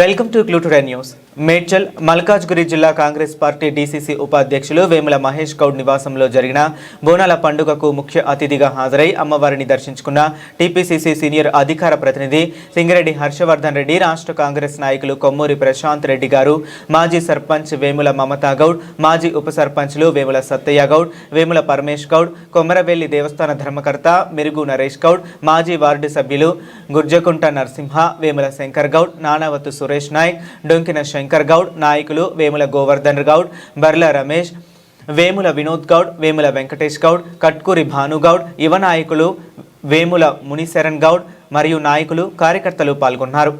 Welcome to క్లూటుడే news. Medchal Malkajgiri జిల్లా Congress party DCC ఉపాధ్యక్షులు వేముల మహేష్ గౌడ్ నివాసంలో జరిగిన బోనాల పండుగకు ముఖ్య అతిథిగా హాజరై అమ్మవారిని దర్శించుకున్న టీపీసీసీ సీనియర్ అధికార ప్రతినిధి సింగిరెడ్డి హర్షవర్ధన్ రెడ్డి, రాష్ట్ర కాంగ్రెస్ నాయకులు కొమ్మూరి ప్రశాంత్ రెడ్డి గారు, మాజీ సర్పంచ్ వేముల మమతా గౌడ్, మాజీ ఉప సర్పంచ్లు వేముల సత్తయ్య గౌడ్, వేముల పరమేష్ గౌడ్, కొమరవెల్లి దేవస్థాన ధర్మకర్త మెరుగు నరేష్ గౌడ్, మాజీ వార్డు సభ్యులు గుర్జకుంట నరసింహ, వేముల శంకర్ గౌడ్, నానావతు సురేష్ నాయక్, డొంకిన శంకర్ గౌడ్, నాయకులు వేముల గోవర్ధన్ గౌడ్, బర్ల రమేష్, వేముల వినోద్ గౌడ్, వేముల వెంకటేష్ గౌడ్, కట్కూరి భానుగౌడ్, యువ నాయకులు వేముల మునిశరణ్ గౌడ్ మరియు నాయకులు కార్యకర్తలు పాల్గొన్నారు.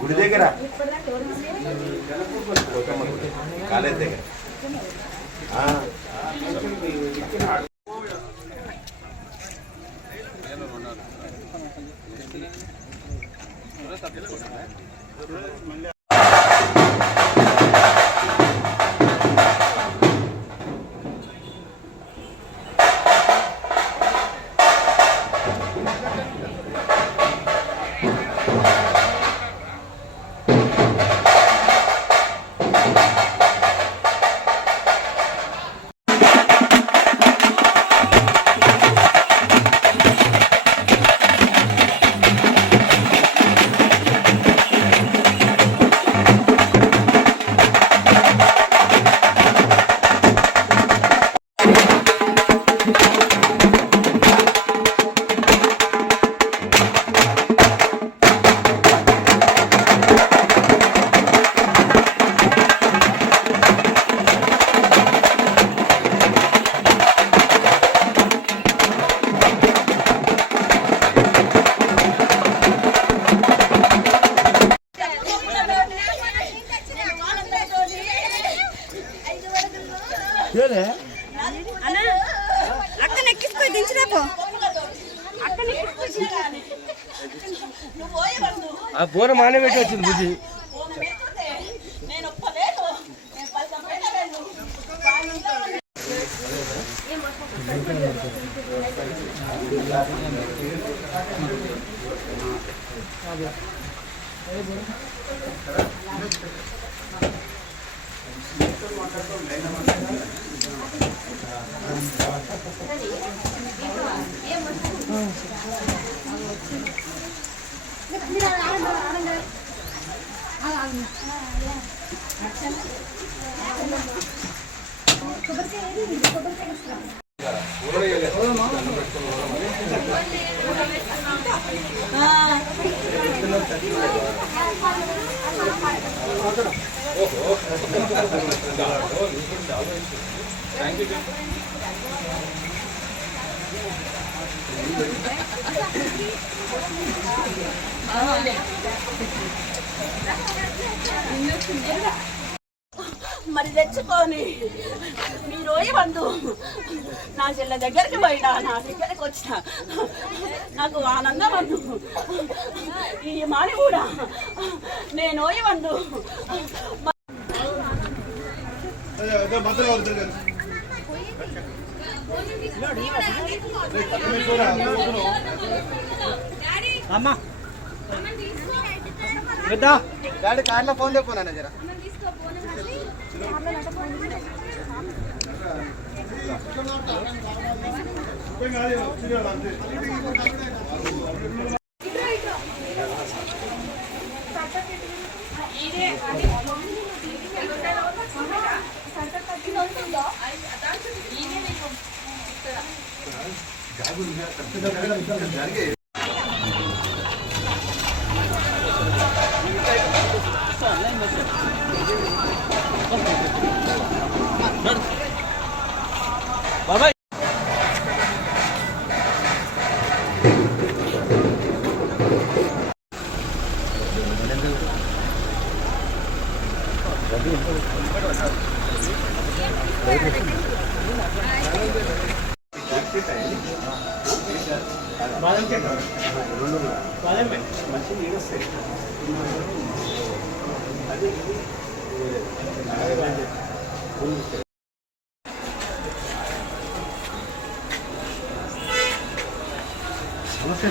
గుడి దగ్గర కాలేజ్ దగ్గర బోర మానే పెట్టి వచ్చింది బుద్ధి. మరి తెచ్చుకొని మీరు వందు నా చెల్ల దగ్గరికి పోయినా నా దగ్గరికి వచ్చిన నాకు ఆనందం వందు ఈ మాని కూడా నేను వందు అమ్మా డాడీ కార్లో ఫోన్ తెప్పునా జరా బాబాయ్ నమస్తే